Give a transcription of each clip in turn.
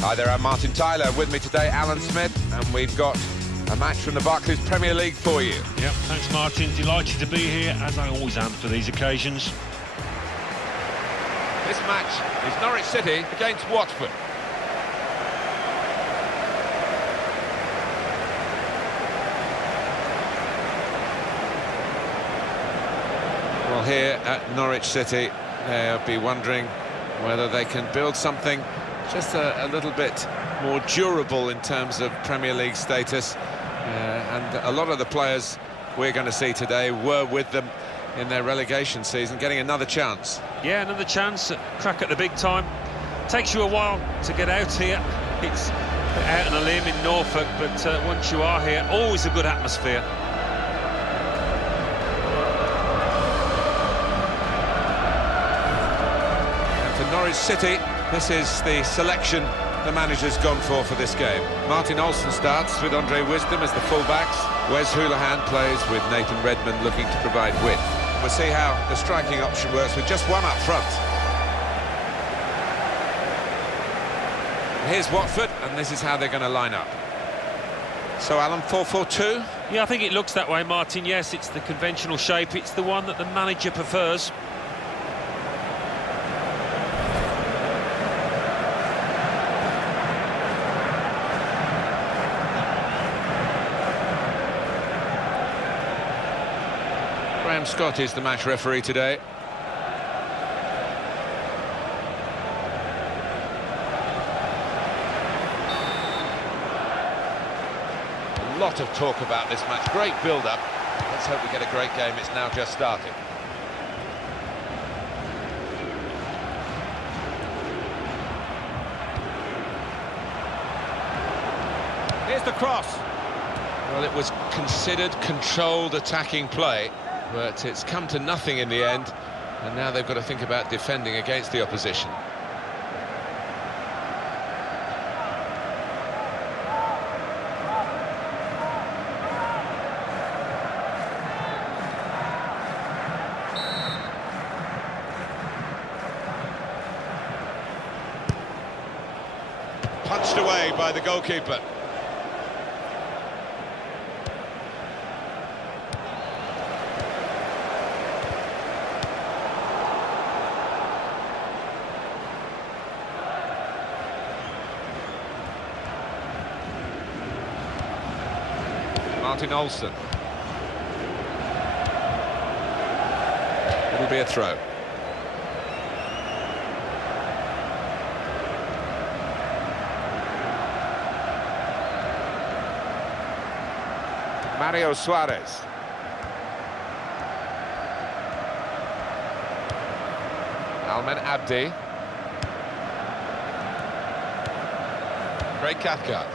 Hi there, I'm Martin Tyler. With me today, Alan Smith, and we've got a match from the Barclays Premier League for you. Yep, thanks Martin. Delighted to be here, as I always am for these occasions. This match is Norwich City against Watford. Well, here at Norwich City, they'll be wondering whether they can build something just a little bit more durable in terms of Premier League status. And a lot of the players we're going to see today were with them in their relegation season, getting another chance. Yeah, another chance, crack at the big time. Takes you a while to get out here. It's out on a limb in Norfolk, but once you are here, always a good atmosphere. And for Norwich City, this is the selection the manager's gone for this game. Martin Olsen starts with Andre Wisdom as the fullbacks. Wes Hoolahan plays with Nathan Redmond looking to provide width. We'll see how the striking option works with just one up front. Here's Watford, and this is how they're going to line up. So, Alan, 4-4-2? Yeah, I think it looks that way, Martin. Yes, it's the conventional shape. It's the one that the manager prefers. Graham Scott is the match referee today. A lot of talk about this match. Great build-up. Let's hope we get a great game. It's now just started. Here's the cross. Well, it was considered controlled attacking play, but it's come to nothing in the end, and now they've got to think about defending against the opposition. Punched away by the goalkeeper. Martin Olsen. It'll be a throw. Mario Suarez. Almen Abdi. Great Cathcart.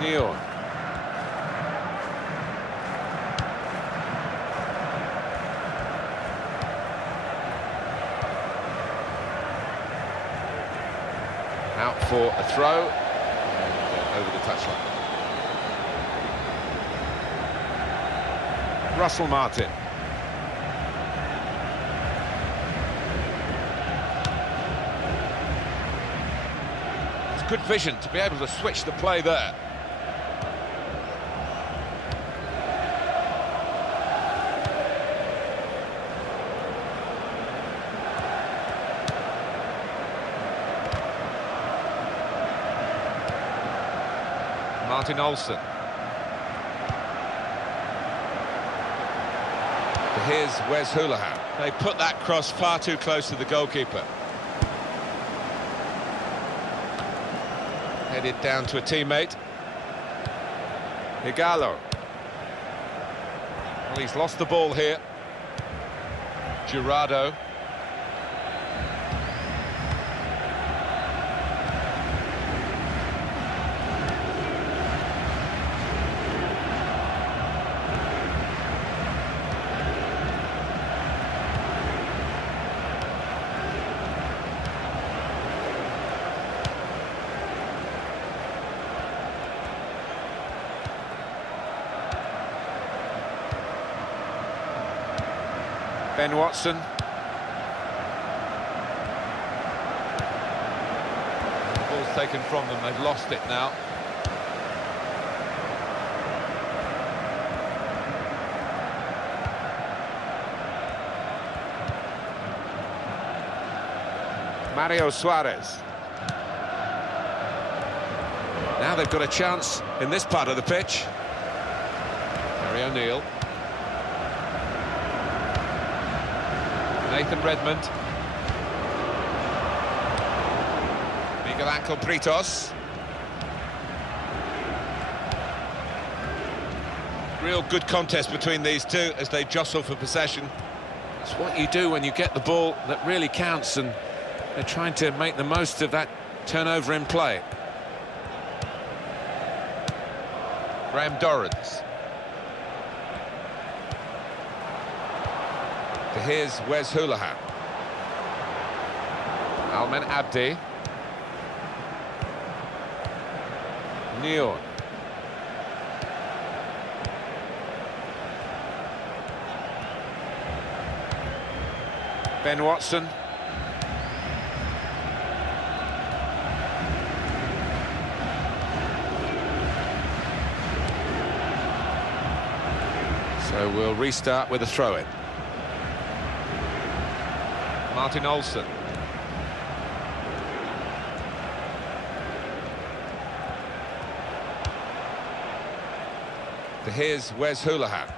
Neon. Out for a throw, and over the touchline. Russell Martin. It's good vision to be able to switch the play there. Martin Olsen. Here's Wes Hoolahan. They put that cross far too close to the goalkeeper. Headed down to a teammate. Igalo. Well, he's lost the ball here. Girardo. Ben Watson. taken from them. They've lost it now. Mario Suarez. Now they've got a chance in this part of the pitch. Harry O'Neill. Nathan Redmond. Miguel Ángel Britos. Real good contest between these two as they jostle for possession. It's what you do when you get the ball that really counts, and they're trying to make the most of that turnover in play. Graham Dorrans. Here's Wes Hoolahan. Almen Abdi. Neon. Ben Watson. So we'll restart with a throw-in. Martin Olsen. Here's Wes Hoolahan.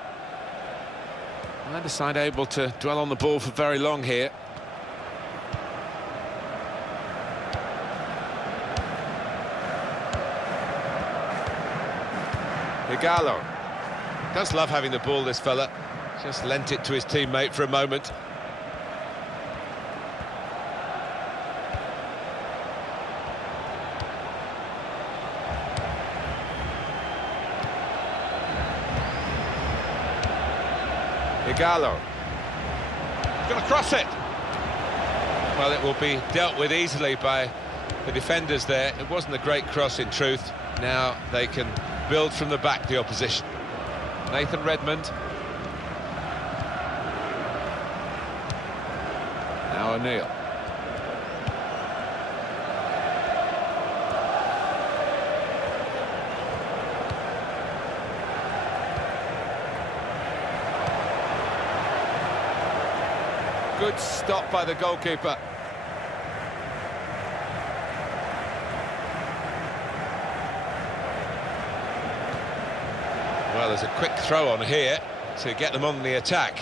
Neither side able to dwell on the ball for very long here. Igalo. Does love having the ball, this fella. Just lent it to his teammate for a moment. Igalo. He's going to cross it. Well, it will be dealt with easily by the defenders there. It wasn't a great cross in truth. Now they can build from the back, the opposition. Nathan Redmond. Now O'Neill. Good stop by the goalkeeper. Well, there's a quick throw on here to get them on the attack.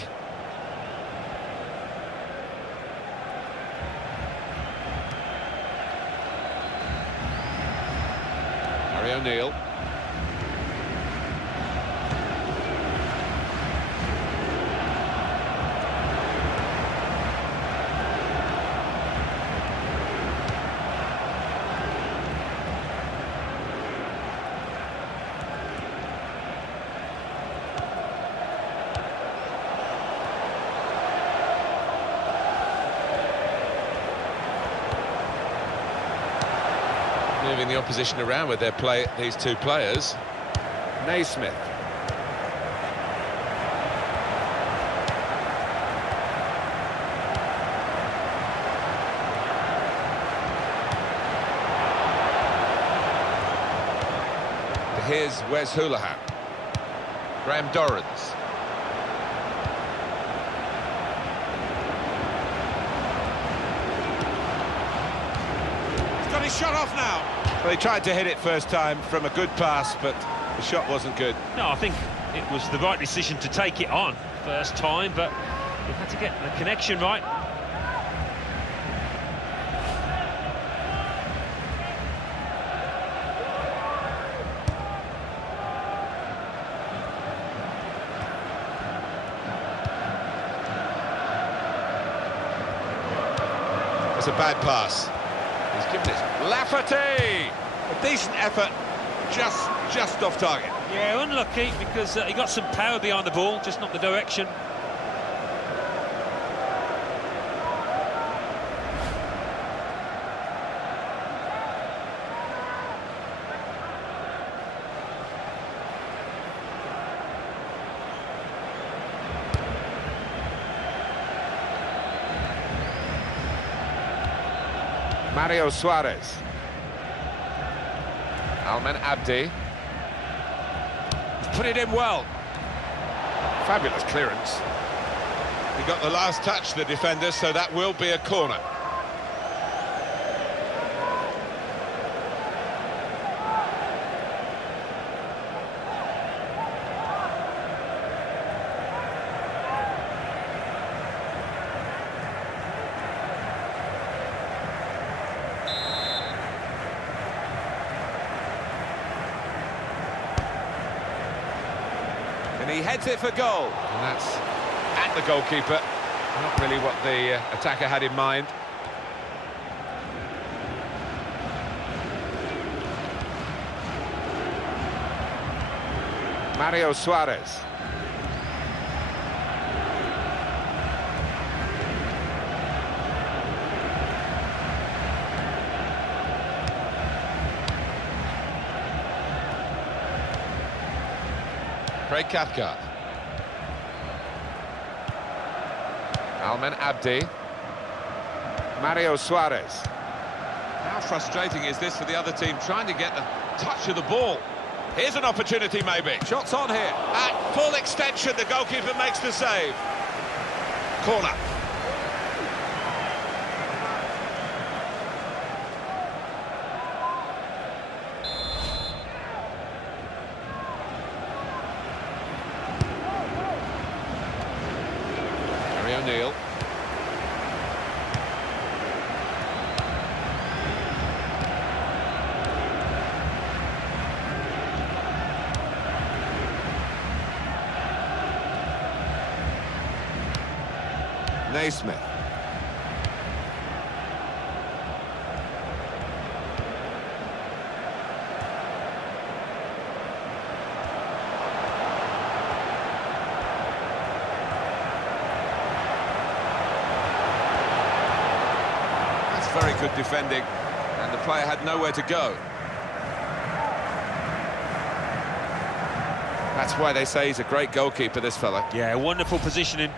Harry O'Neill. Moving the opposition around with their play, these two players. Naismith. Here's Wes Hoolahan. Graham Dorrans. He's got his shot off now. Well, he tried to hit it first time from a good pass, but the shot wasn't good. No, I think it was the right decision to take it on first time, but he had to get the connection right. It's a bad pass. He's given it. Lafferty! A decent effort, just off target. Yeah, unlucky because he got some power behind the ball, just not the direction. Mario Suarez. Almen Abdi. He's put it in well. Fabulous clearance. He got the last touch, the defender, so that will be a corner. And he heads it for goal. And that's at the goalkeeper. Not really what the attacker had in mind. Mario Suarez. Craig Cathcart. Almen Abdi. Mario Suarez. How frustrating is this for the other team, trying to get the touch of the ball? Here's an opportunity maybe. Shots on here. At full extension, the goalkeeper makes the save. Corner. O'Neill. Naismith. Very good defending, and the player had nowhere to go. That's why they say he's a great goalkeeper, this fella. Yeah, wonderful positioning.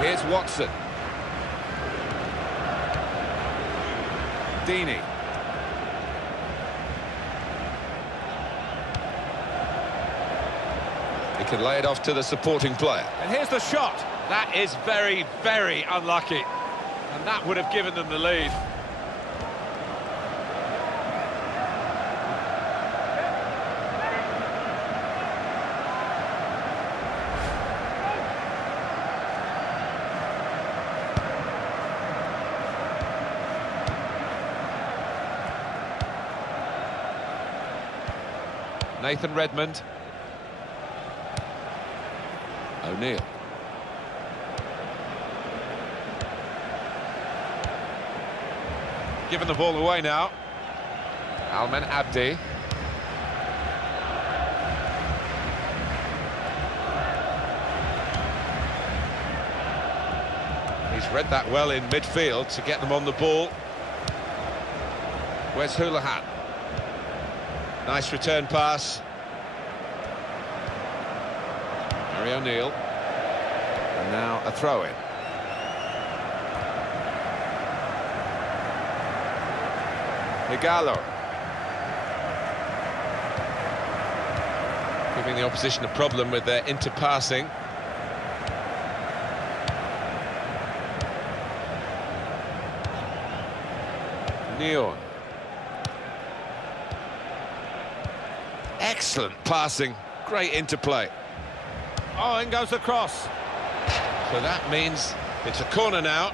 Here's Watson. Deeney. He can lay it off to the supporting player. And here's the shot. That is very, very unlucky. And that would have given them the lead. Nathan Redmond. O'Neill. Giving the ball away now. Almen Abdi. He's read that well in midfield to get them on the ball. Where's Houlihan? Nice return pass. Harry O'Neill. And now a throw-in. Igalo. Giving the opposition a problem with their interpassing. Neon. Excellent passing, great interplay. Oh, in goes the cross. So that means it's a corner now.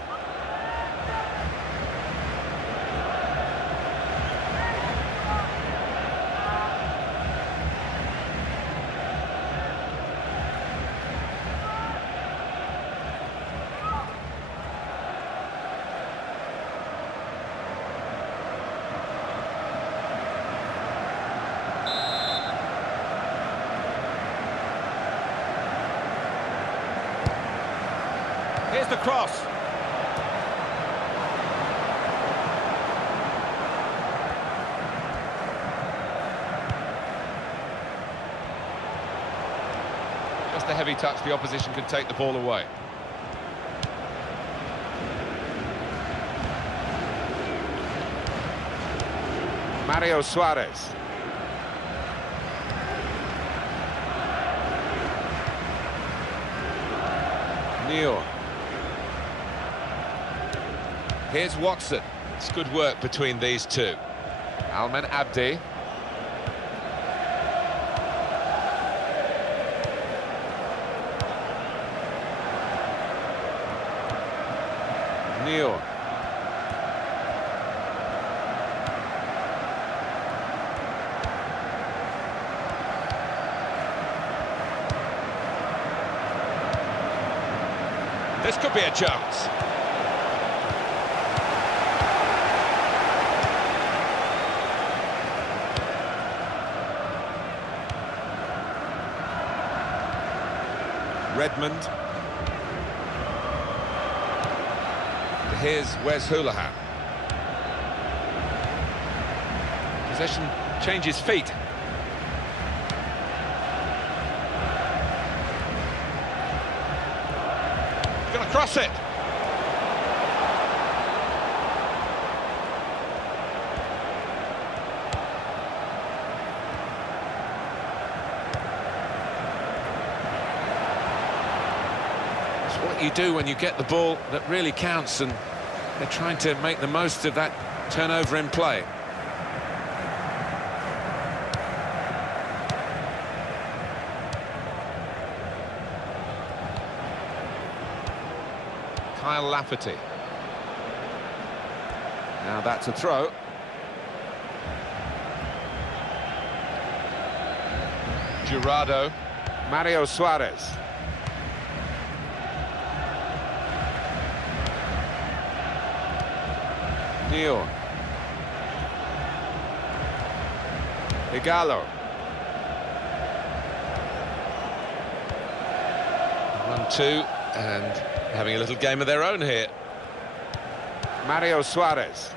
Here's the cross. the heavy touch, the opposition could take the ball away. Mario Suarez. Neal. Here's Watson. It's good work between these two. Almen Abdi. Neal. This could be a chance. Redmond. Here's Wes Hoolahan. Possession changes feet. Going to cross it. It's what you do when you get the ball that really counts, and they're trying to make the most of that turnover in play. Kyle Lafferty. Now that's a throw. Jurado. Mario Suarez. Neal. Igalo. 1-2, and having a little game of their own here. Mario Suarez.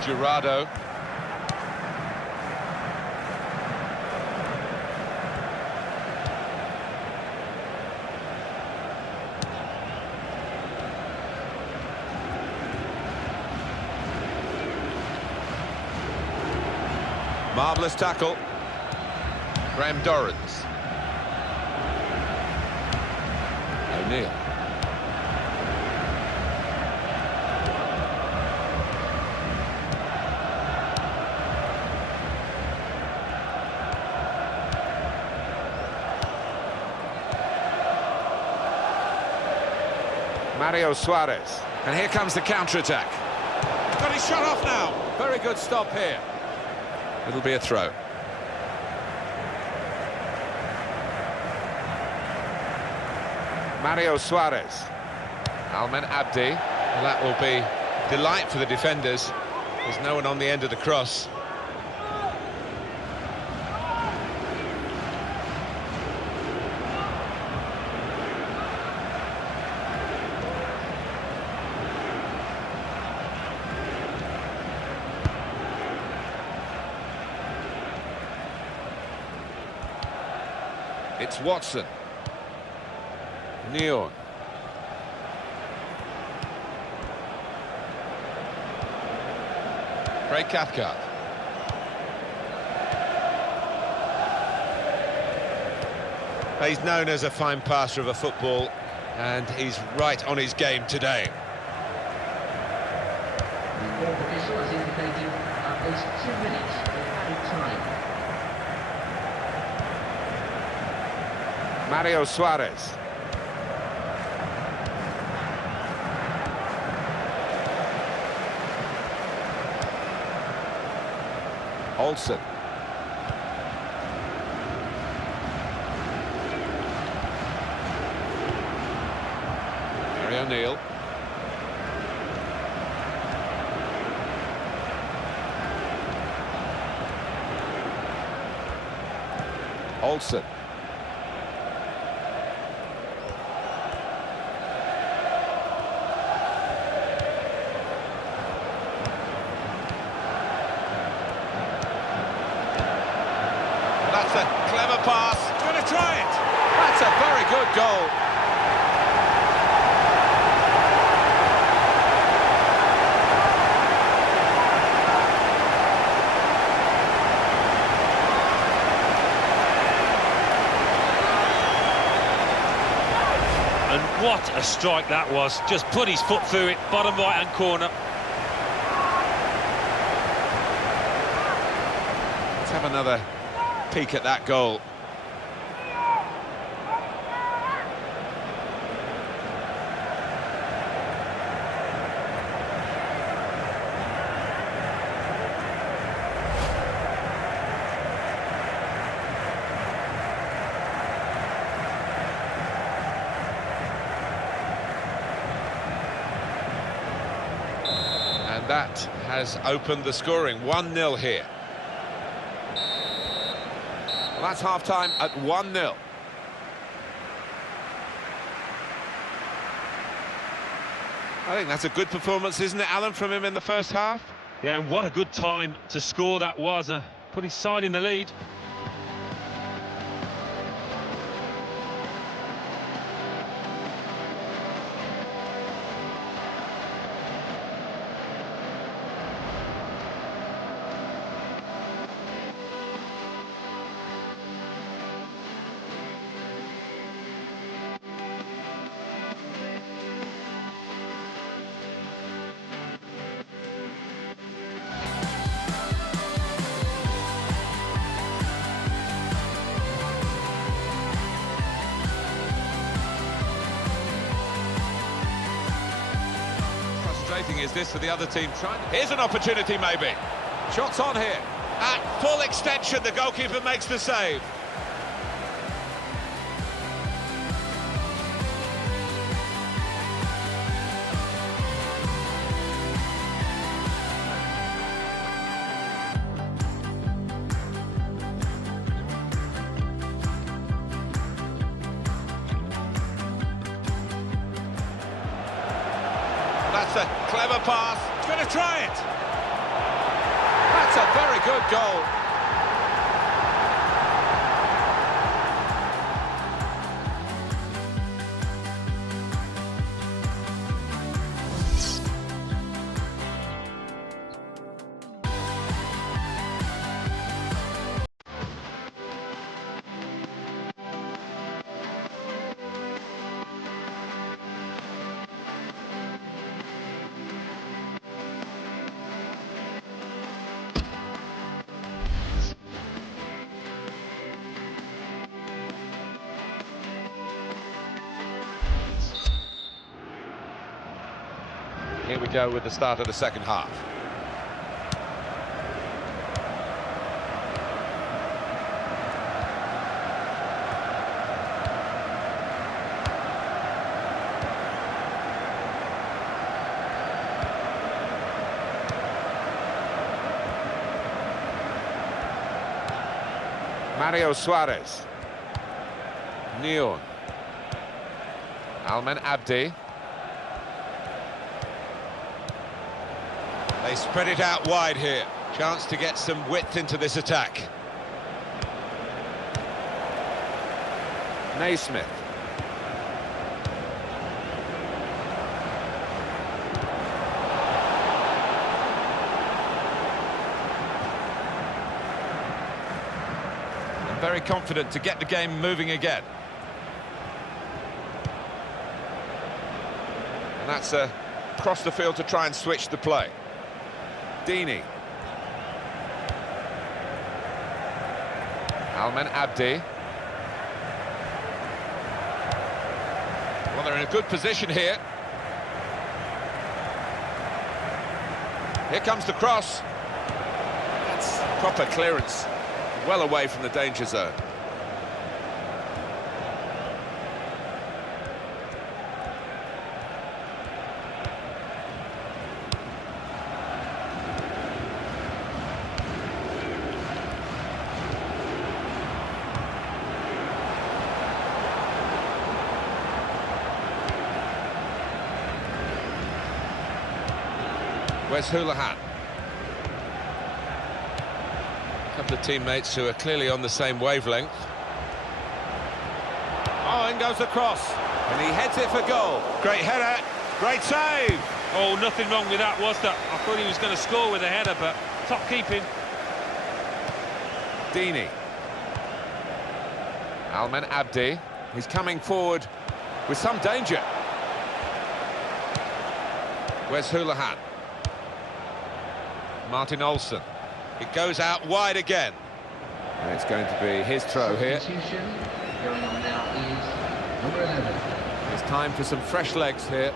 Jurado. Marvellous tackle. Graham Dorrans. O'Neill. Mario Suarez. And here comes the counter-attack. Got his shot off now. Very good stop here. It'll be a throw. Mario Suarez. Almen Abdi. Well, that will be delight for the defenders. There's no one on the end of the cross. It's Watson. Neal. Craig Cathcart. He's known as a fine passer of a football, and he's right on his game today. The official has indicated at least 2 minutes of added time. Mario Suarez. Olsen. Gary O'Neill. Olsen. pass, going to try it. That's a very good goal. And what a strike that was. Just put his foot through it, bottom right-hand corner. Let's have another peek at that goal. And that has opened the scoring. 1-0 here. Well, that's half-time at 1-0. I think that's a good performance, isn't it, Alan, from him in the first half? Yeah, and what a good time to score that was. Put his side in the lead. Is this for the other team trying? Here's an opportunity, maybe. Shots on here. At full extension, the goalkeeper makes the save. That's a clever pass. He's going to try it. That's a very good goal. Here we go with the start of the second half. Mario Suarez. Neon. Almen Abdi. They spread it out wide here. Chance to get some width into this attack. Naismith. And very confident to get the game moving again. And that's across the field to try and switch the play. Dini. Almen Abdi. Well, they're in a good position here. Here comes the cross. That's proper clearance. Well away from the danger zone. Where's Houlihan? A couple of teammates who are clearly on the same wavelength. Oh, in goes the cross. And he heads it for goal. Great header, great save. Oh, nothing wrong with that, was there? I thought he was going to score with a header, but top keeping. Deeney. Alman Abdi. He's coming forward with some danger. Where's Houlihan? Martin Olsen. It goes out wide again. And it's going to be his throw here. Substitution going on now is number 11. It's time for some fresh legs here.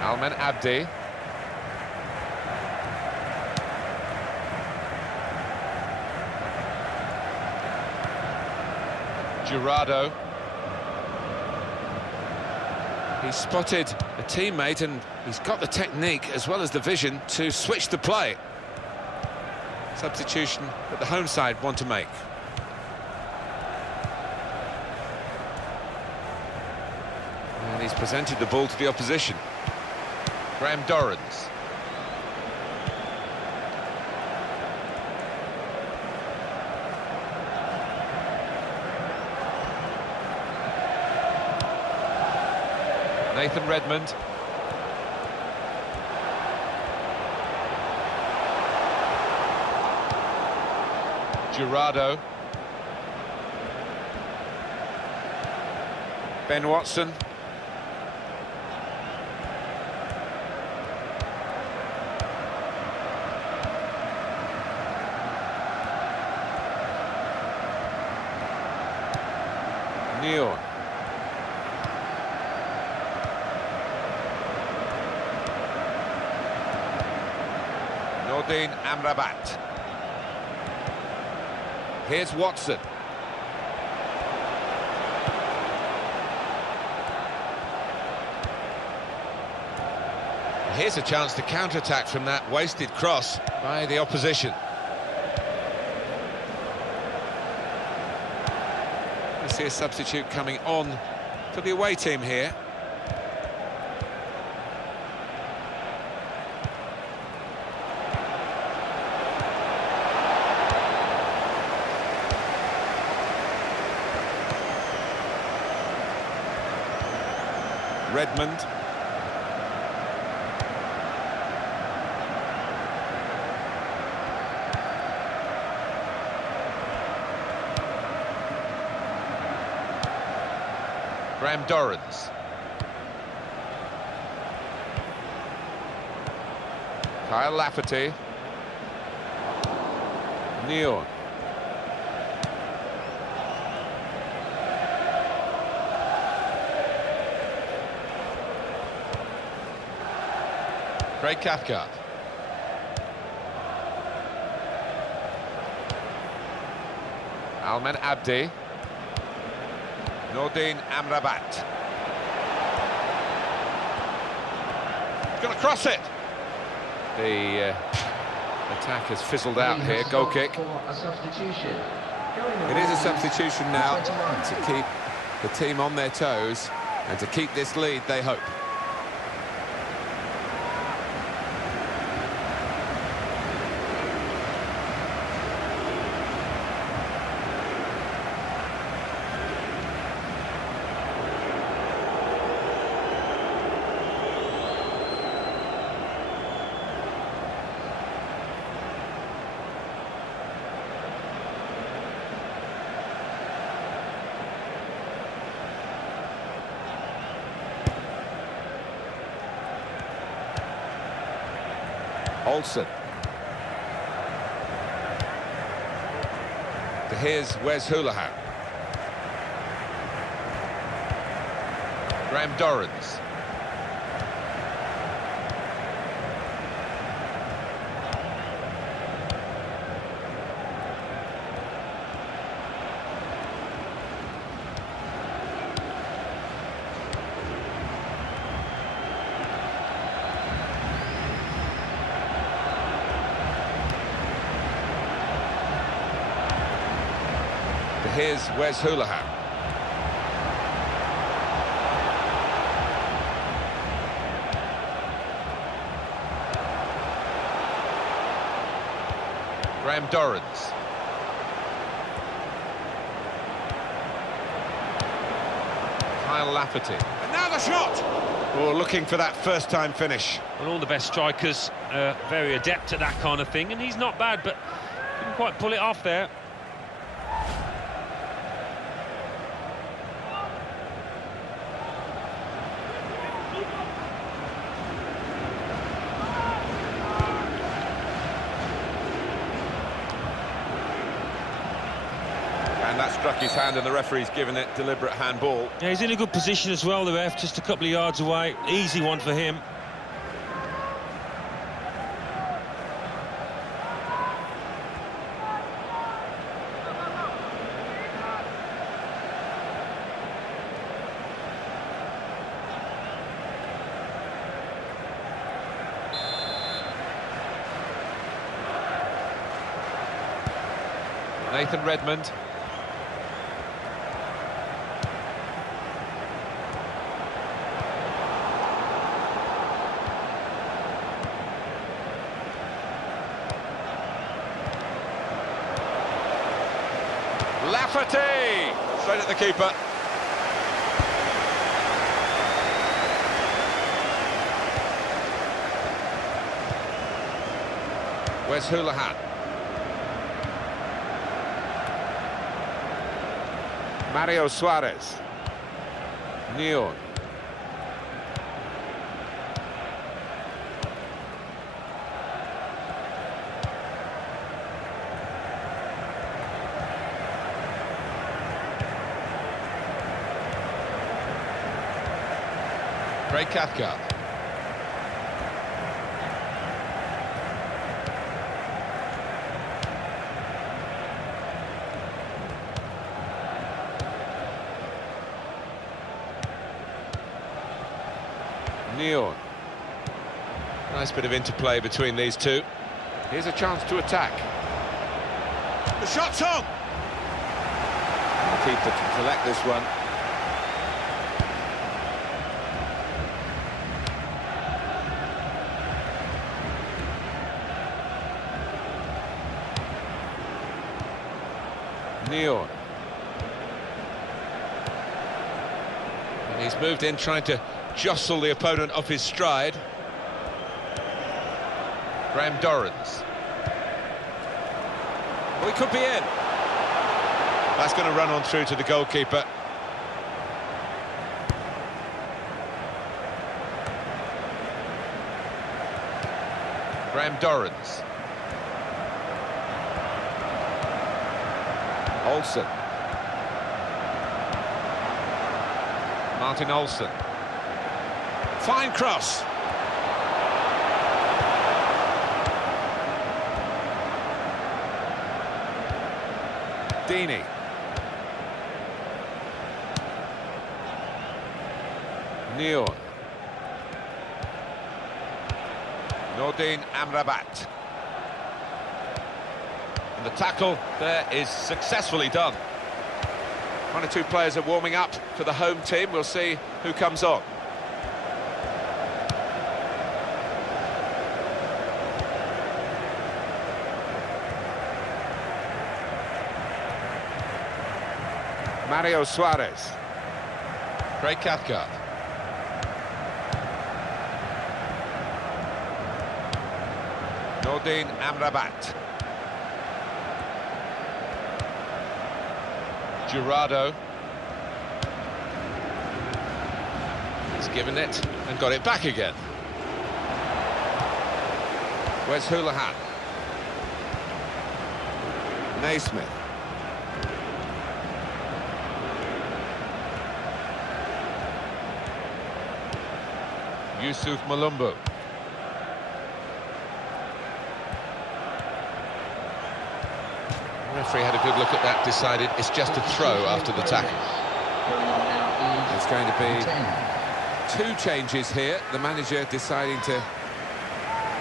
Alman Abdi. Jurado. He's spotted a teammate and he's got the technique as well as the vision to switch the play. Substitution that the home side want to make. And he's presented the ball to the opposition. Graham Dorrans. Nathan Redmond. Jurado. Ben Watson. Neon. Nordin Amrabat. Here's Watson. Here's a chance to counter-attack from that wasted cross by the opposition. We see a substitute coming on for the away team here. Redmond. Graham Dorrans. Kyle Lafferty. Neon. Craig Cathcart. Alman Abdi. Nordin Amrabat. Going to cross it. The attack has fizzled out here. Goal kick. It is a substitution now to keep the team on their toes and to keep this lead, they hope. Olsen. Here's Wes Houlihan. Graham Dorrans. here's Wes Houlihan. Graham Dorrans. Kyle Lafferty. And now the shot! Oh, looking for that first-time finish. And all the best strikers are very adept at that kind of thing, and he's not bad, but didn't quite pull it off there. And that struck his hand, and the referee's given it deliberate handball. Yeah, he's in a good position as well, the ref, just a couple of yards away. Easy one for him. Nathan Redmond. Lafferty! Straight at the keeper. Where's Houlihan? Mario Suarez. Neon. Craig Cathcart. Neon. Nice bit of interplay between these two. Here's a chance to attack. The shot's on! The keeper to collect this one. Neon. And he's moved in trying to jostle the opponent off his stride. Graham Dorrans. Well, he could be in. That's going to run on through to the goalkeeper. Graham Dorrans. Olsen. Martin Olsen. Fine cross. Deeney. Neon. Nordin Amrabat. And the tackle there is successfully done. One or two players are warming up for the home team. We'll see who comes on. Mario Suarez. Craig Cathcart. Nordin Amrabat. Gerardo. He's given it and got it back again. Where's Houlihan? Naismith. Yusuf Malumbu. The referee had a good look at that, decided it's just a throw after the tackle. There's going to be two changes here. The manager deciding to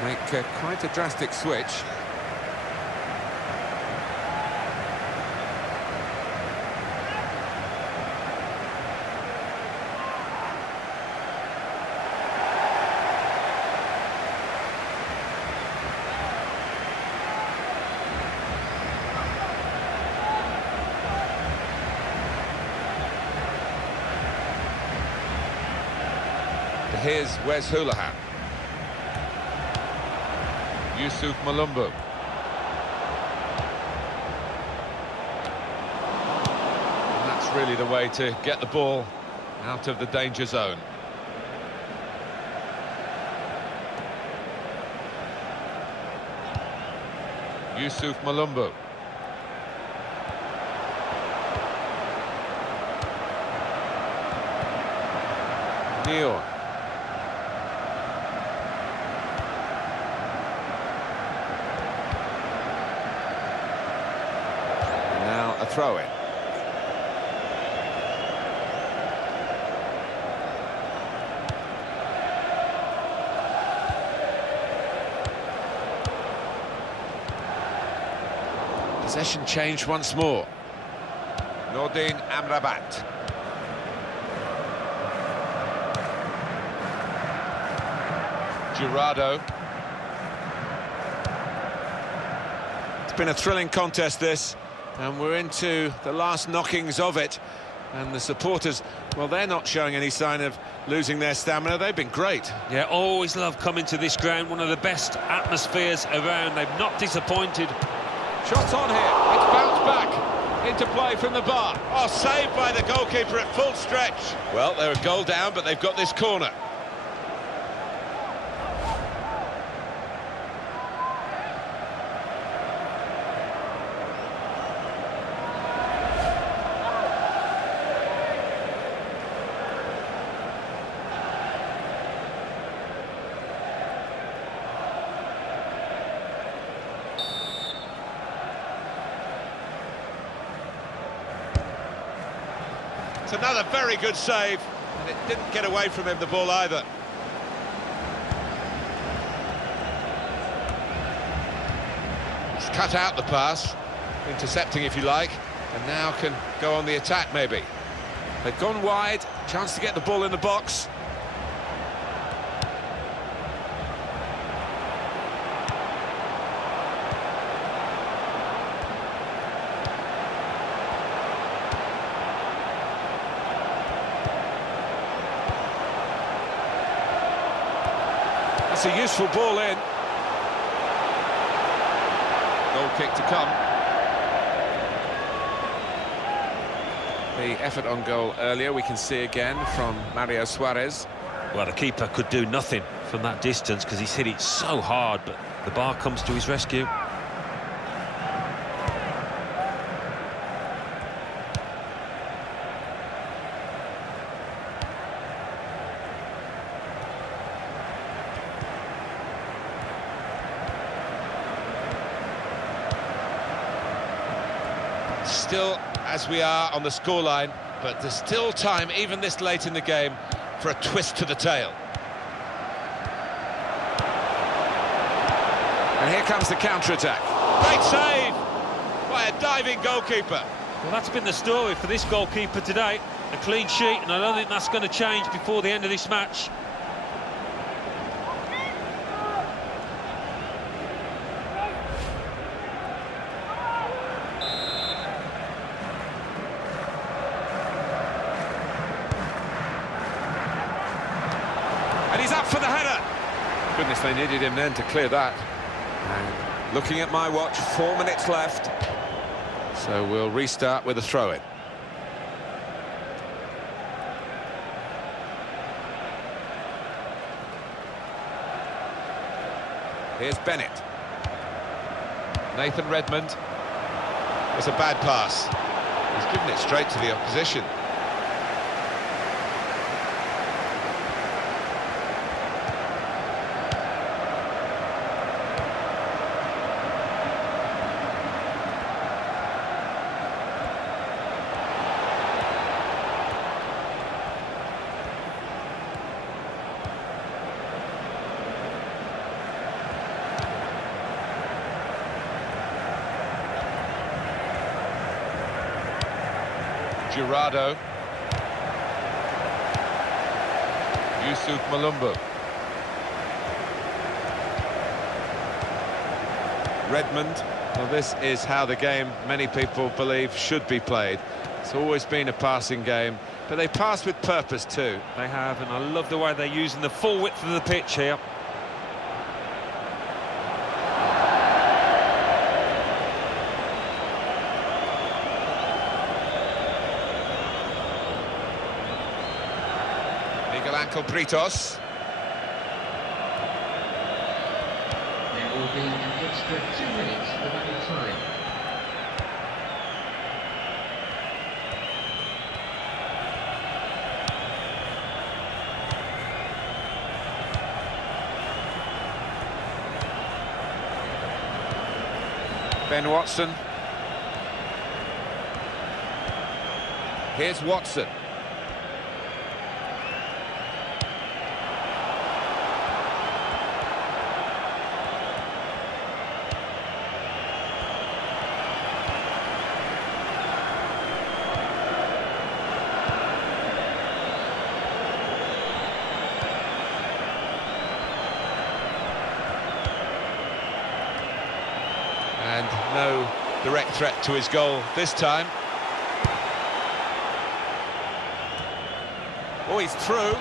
make quite a drastic switch. here's Wes Houlihan. Yusuf Malumbu. And that's really the way to get the ball out of the danger zone. Yusuf Malumbu. Neil. Now a throw-in. Possession changed once more. Nordin Amrabat. Girardo. It's been a thrilling contest, this, and we're into the last knockings of it. And the supporters, well, they're not showing any sign of losing their stamina. They've been great. Yeah, always love coming to this ground. One of the best atmospheres around. They've not disappointed. Shot on here. It's bounced back into play from the bar. Oh, saved by the goalkeeper at full stretch. Well, they're a goal down, but they've got this corner. It's another very good save, and it didn't get away from him, the ball, either. He's cut out the pass, intercepting if you like, and now can go on the attack maybe. They've gone wide, chance to get the ball in the box. It's a useful ball in. Goal kick to come. The effort on goal earlier we can see again from Mario Suarez. Well, the keeper could do nothing from that distance because he's hit it so hard, but the bar comes to his rescue. Still, as we are on the scoreline, but there's still time, even this late in the game, for a twist to the tail. And here comes the counter-attack. Great save by a diving goalkeeper. Well, that's been the story for this goalkeeper today. A clean sheet, and I don't think that's going to change before the end of this match. And he's up for the header. Goodness, they needed him then to clear that. And looking at my watch, 4 minutes left. So we'll restart with a throw-in. Here's Bennett. Nathan Redmond. It's a bad pass. He's given it straight to the opposition. Girardo. Yusuf Malumbu. Redmond. Well, this is how the game, many people believe, should be played. It's always been a passing game, but they pass with purpose too. They have, and I love the way they're using the full width of the pitch here. Miguel Ángel Britos. There will be an extra 2 minutes of added time. Ben Watson. Here's Watson. And no direct threat to his goal this time. Oh, he's through.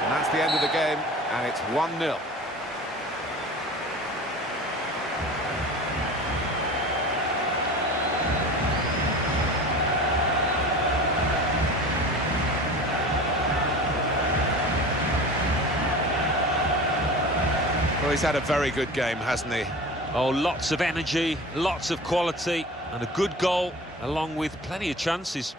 And that's the end of the game, and it's 1-0. Well, he's had a very good game, hasn't he? Oh, lots of energy, lots of quality, and a good goal, along with plenty of chances.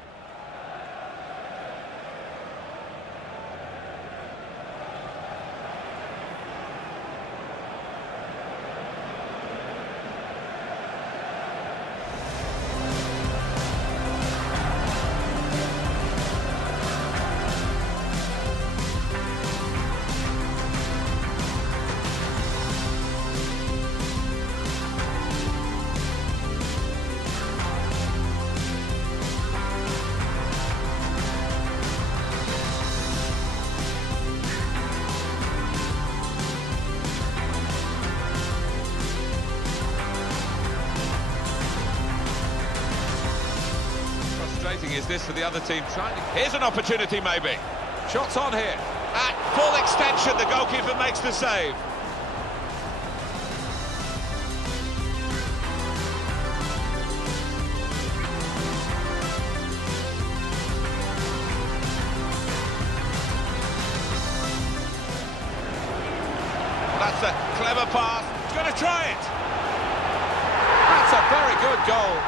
Is this for the other team trying to... Here's an opportunity, maybe. Shots on here. At full extension, the goalkeeper makes the save. That's a clever pass. He's going to try it. That's a very good goal.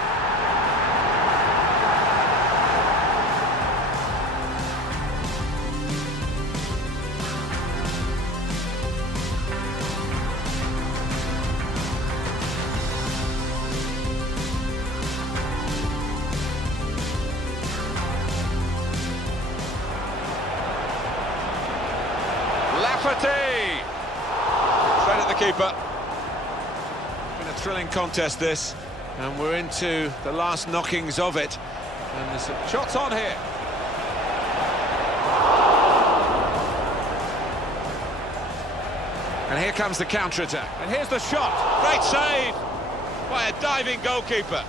Straight at the keeper. Been a thrilling contest this, and we're into the last knockings of it. And there's some shots on here. And here comes the counter-attack. And here's the shot. Great save by a diving goalkeeper.